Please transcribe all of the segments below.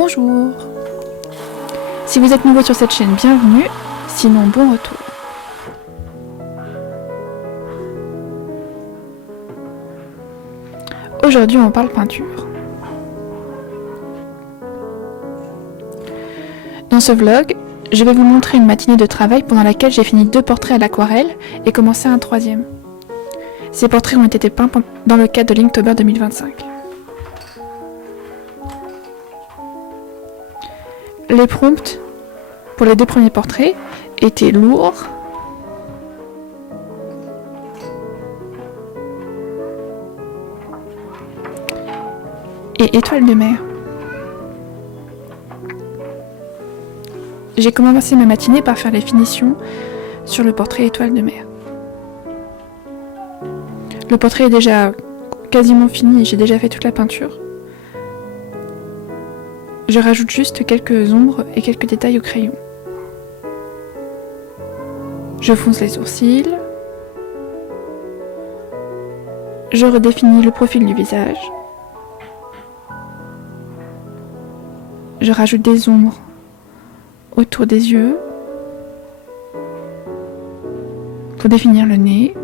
Bonjour! Si vous êtes nouveau sur cette chaîne, bienvenue, sinon bon retour. Aujourd'hui on parle peinture. Dans ce vlog, je vais vous montrer une matinée de travail pendant laquelle j'ai fini 2 portraits à l'aquarelle et commencé un 3e. Ces portraits ont été peints dans le cadre de l'Inktober 2025. Les prompts pour les 2 premiers portraits étaient lourds, et étoiles de mer. J'ai commencé ma matinée par faire les finitions sur le portrait étoile de mer. Le portrait est déjà quasiment fini et j'ai déjà fait toute la peinture. Je rajoute juste quelques ombres et quelques détails au crayon. Je fonce les sourcils. Je redéfinis le profil du visage. Je rajoute des ombres autour des yeux pour définir le nez,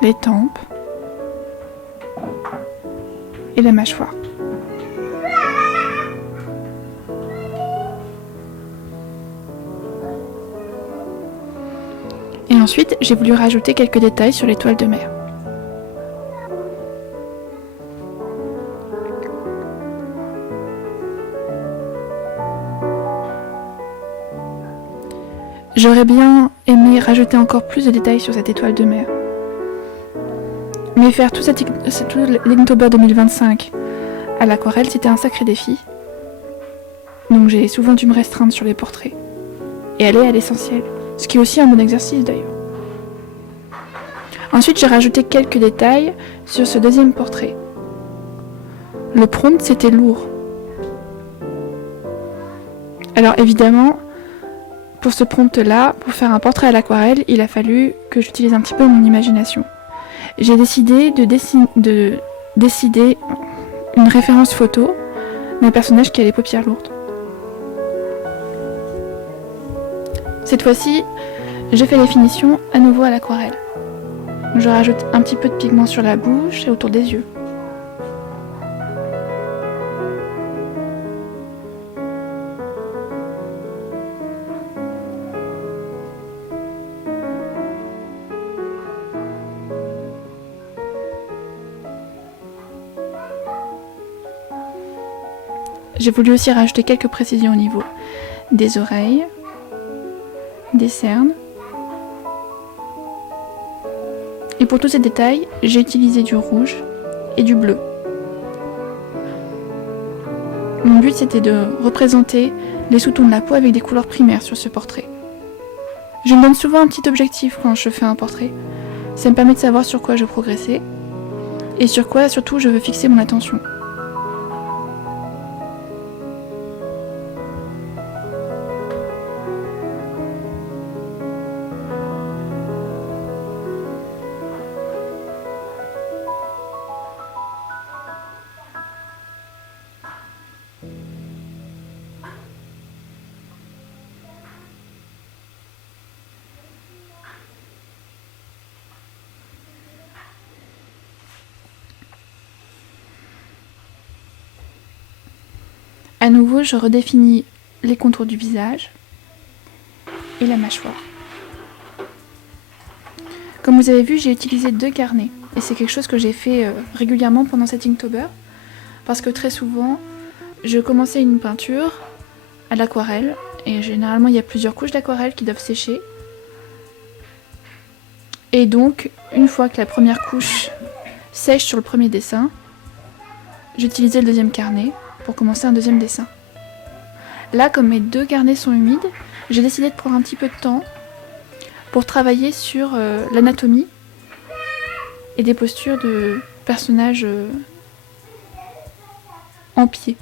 les tempes et la mâchoire. Et ensuite, j'ai voulu rajouter quelques détails sur l'étoile de mer. J'aurais bien aimé rajouter encore plus de détails sur cette étoile de mer. Mais faire tout l'Inktober 2025 à l'aquarelle, c'était un sacré défi. Donc j'ai souvent dû me restreindre sur les portraits et aller à l'essentiel, ce qui est aussi un bon exercice d'ailleurs. Ensuite, j'ai rajouté quelques détails sur ce 2e portrait. Le prompt, c'était lourd. Alors évidemment, pour ce prompt-là, pour faire un portrait à l'aquarelle, il a fallu que j'utilise un petit peu mon imagination. J'ai décidé de décider une référence photo d'un personnage qui a les paupières lourdes. Cette fois-ci, je fais les finitions à nouveau à l'aquarelle. Je rajoute un petit peu de pigment sur la bouche et autour des yeux. J'ai voulu aussi rajouter quelques précisions au niveau des oreilles, des cernes. Et pour tous ces détails, j'ai utilisé du rouge et du bleu. Mon but, c'était de représenter les sous-tons de la peau avec des couleurs primaires sur ce portrait. Je me donne souvent un petit objectif quand je fais un portrait. Ça me permet de savoir sur quoi je progressais et sur quoi surtout je veux fixer mon attention. À nouveau, je redéfinis les contours du visage et la mâchoire. Comme vous avez vu, j'ai utilisé 2 carnets et c'est quelque chose que j'ai fait régulièrement pendant cet Inktober parce que très souvent, je commençais une peinture à l'aquarelle et généralement il y a plusieurs couches d'aquarelle qui doivent sécher. Et donc, une fois que la première couche sèche sur le premier dessin, j'utilisais le 2e carnet pour commencer un 2e dessin. Là, comme mes 2 carnets sont humides, j'ai décidé de prendre un petit peu de temps pour travailler sur l'anatomie et des postures de personnages en pied.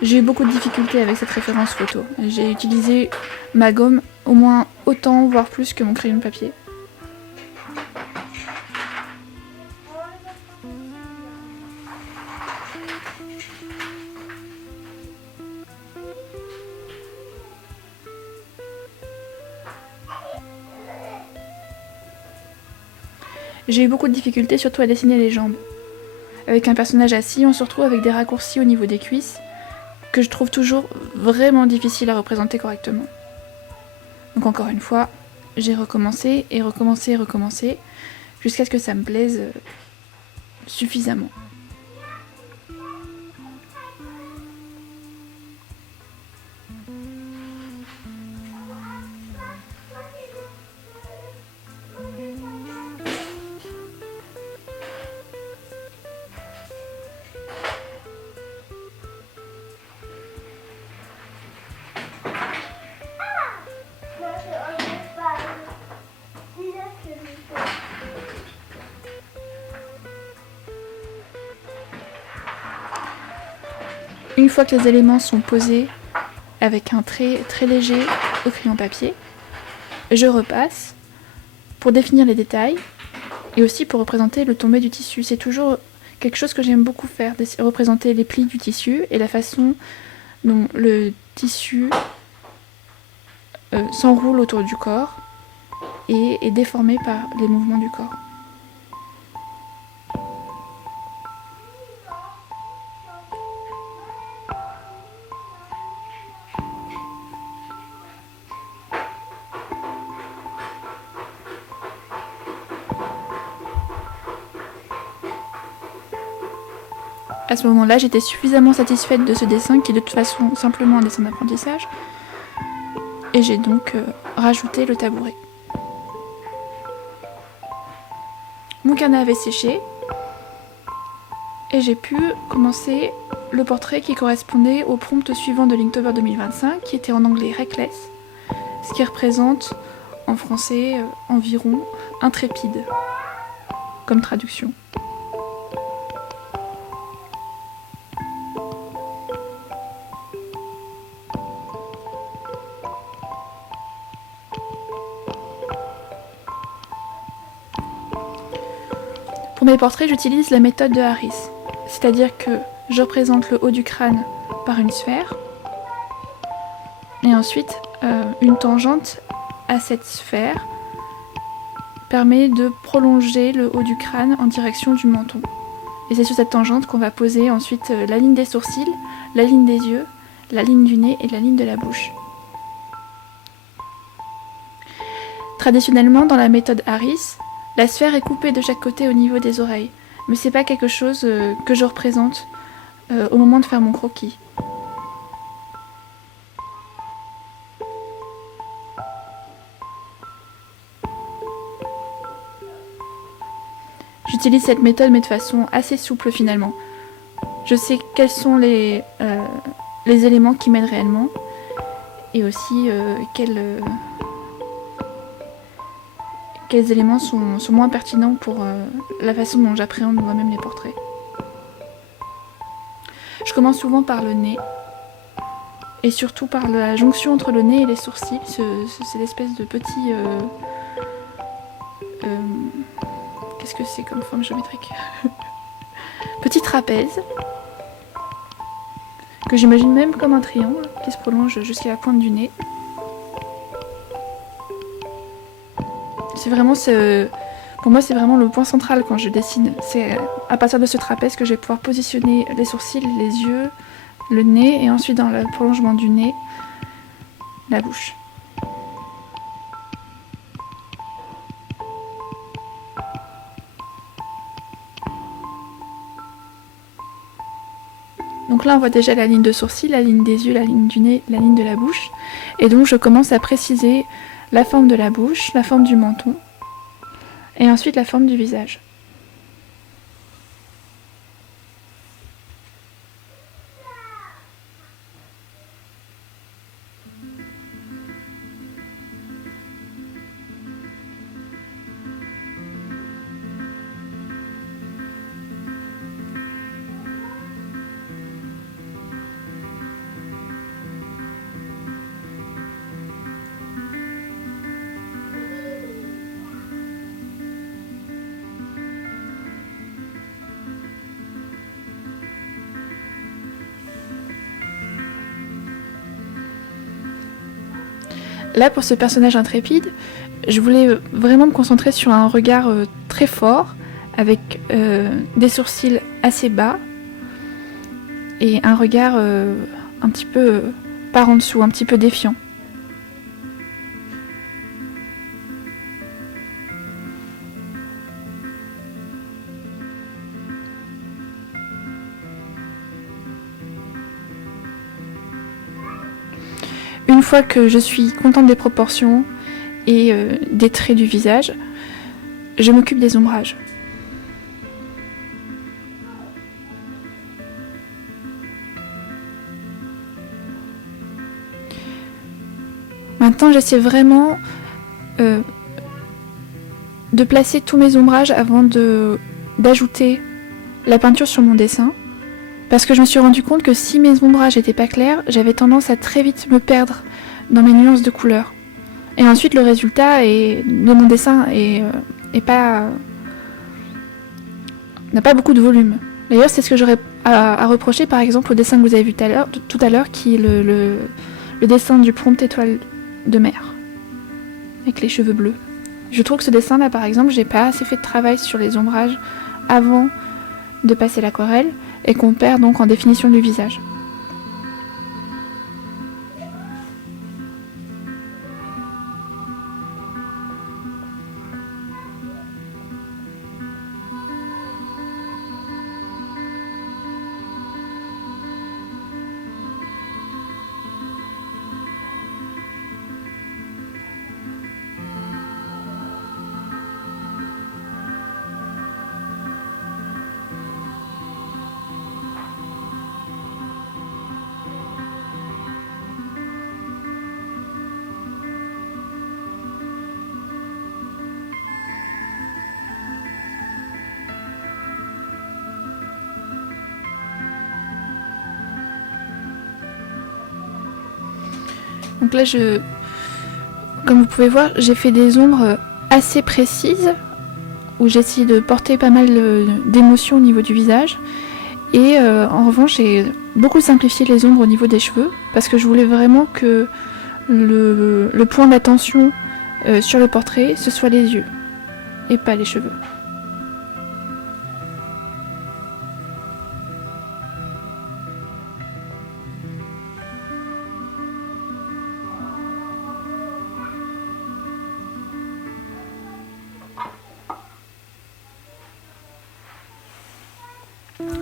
J'ai eu beaucoup de difficultés avec cette référence photo. J'ai utilisé ma gomme au moins autant, voire plus que mon crayon de papier. J'ai eu beaucoup de difficultés, surtout à dessiner les jambes. Avec un personnage assis, on se retrouve avec des raccourcis au niveau des cuisses, que je trouve toujours vraiment difficile à représenter correctement. Donc encore une fois, j'ai recommencé et recommencé et recommencé, jusqu'à ce que ça me plaise suffisamment. Une fois que les éléments sont posés avec un trait très léger au crayon papier, je repasse pour définir les détails et aussi pour représenter le tombé du tissu. C'est toujours quelque chose que j'aime beaucoup faire, représenter les plis du tissu et la façon dont le tissu s'enroule autour du corps et est déformé par les mouvements du corps. À ce moment-là, j'étais suffisamment satisfaite de ce dessin qui est de toute façon simplement un dessin d'apprentissage. Et j'ai donc rajouté le tabouret. Mon carnet avait séché et j'ai pu commencer le portrait qui correspondait au prompt suivant de Linktober 2025, qui était en anglais Reckless, ce qui représente en français environ intrépide comme traduction. Pour mes portraits, j'utilise la méthode de Harris, c'est-à-dire que je représente le haut du crâne par une sphère, et ensuite une tangente à cette sphère permet de prolonger le haut du crâne en direction du menton. Et c'est sur cette tangente qu'on va poser ensuite la ligne des sourcils, la ligne des yeux, la ligne du nez et la ligne de la bouche. Traditionnellement, dans la méthode Harris, la sphère est coupée de chaque côté au niveau des oreilles, mais c'est pas quelque chose que je représente au moment de faire mon croquis. J'utilise cette méthode mais de façon assez souple finalement. Je sais quels sont les éléments qui m'aident réellement et aussi quels éléments sont moins pertinents pour la façon dont j'appréhende moi-même les portraits. Je commence souvent par le nez, et surtout par la jonction entre le nez et les sourcils, c'est l'espèce de petit... qu'est-ce que c'est comme forme géométrique? Petit trapèze, que j'imagine même comme un triangle, qui se prolonge jusqu'à la pointe du nez. Pour moi, c'est vraiment le point central quand je dessine. C'est à partir de ce trapèze que je vais pouvoir positionner les sourcils, les yeux, le nez, et ensuite dans le prolongement du nez, la bouche. Donc là, on voit déjà la ligne de sourcil, la ligne des yeux, la ligne du nez, la ligne de la bouche. Et donc, je commence à préciser la forme de la bouche, la forme du menton, et ensuite la forme du visage. Là, pour ce personnage intrépide, je voulais vraiment me concentrer sur un regard très fort, avec des sourcils assez bas et un regard un petit peu par en dessous, un petit peu défiant. Une fois que je suis contente des proportions et des traits du visage, je m'occupe des ombrages. Maintenant, j'essaie vraiment de placer tous mes ombrages avant d'ajouter la peinture sur mon dessin. Parce que je me suis rendu compte que si mes ombrages n'étaient pas clairs, j'avais tendance à très vite me perdre dans mes nuances de couleurs. Et ensuite, le résultat de mon dessin n'a pas beaucoup de volume. D'ailleurs, c'est ce que j'aurais à reprocher par exemple au dessin que vous avez vu tout à l'heure, qui est le dessin du prompt étoile de mer, avec les cheveux bleus. Je trouve que ce dessin-là, par exemple, j'ai pas assez fait de travail sur les ombrages avant de passer l'aquarelle, et qu'on perd donc en définition du visage. Donc là, comme vous pouvez voir, j'ai fait des ombres assez précises, où j'ai essayé de porter pas mal d'émotions au niveau du visage. Et en revanche, j'ai beaucoup simplifié les ombres au niveau des cheveux, parce que je voulais vraiment que le point d'attention sur le portrait, ce soit les yeux, et pas les cheveux.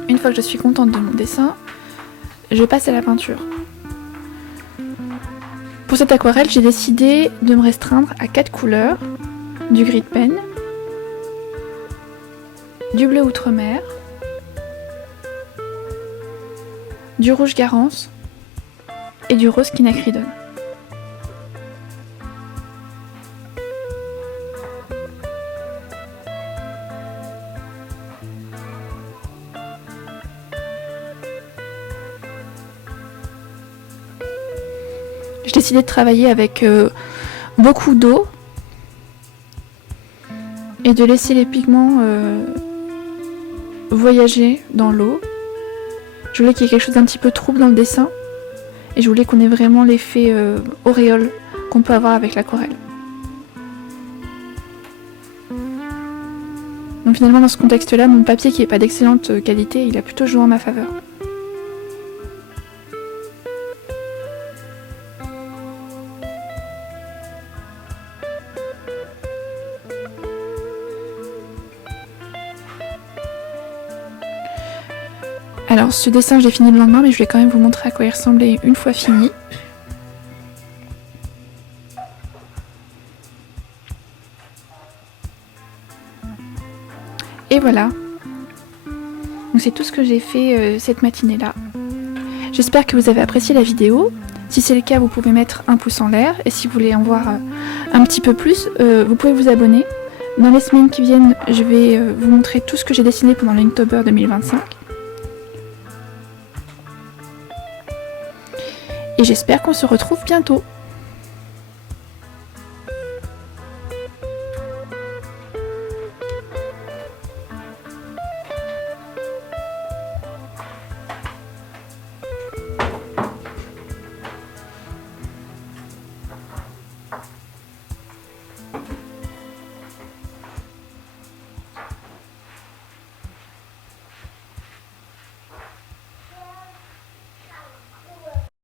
Une fois que je suis contente de mon dessin, je passe à la peinture. Pour cette aquarelle, j'ai décidé de me restreindre à 4 couleurs, du gris de pen, du bleu outre-mer, du rouge Garance et du rose quinacridone. J'ai décidé de travailler avec beaucoup d'eau et de laisser les pigments voyager dans l'eau. Je voulais qu'il y ait quelque chose d'un petit peu trouble dans le dessin et je voulais qu'on ait vraiment l'effet auréole qu'on peut avoir avec l'aquarelle. Donc finalement dans ce contexte-là, mon papier qui n'est pas d'excellente qualité, il a plutôt joué en ma faveur. Alors ce dessin je l'ai fini le lendemain, mais je vais quand même vous montrer à quoi il ressemblait une fois fini. Et voilà. Donc c'est tout ce que j'ai fait cette matinée-là. J'espère que vous avez apprécié la vidéo. Si c'est le cas, vous pouvez mettre un pouce en l'air. Et si vous voulez en voir un petit peu plus, vous pouvez vous abonner. Dans les semaines qui viennent, je vais vous montrer tout ce que j'ai dessiné pendant l'Inktober 2025. Et j'espère qu'on se retrouve bientôt.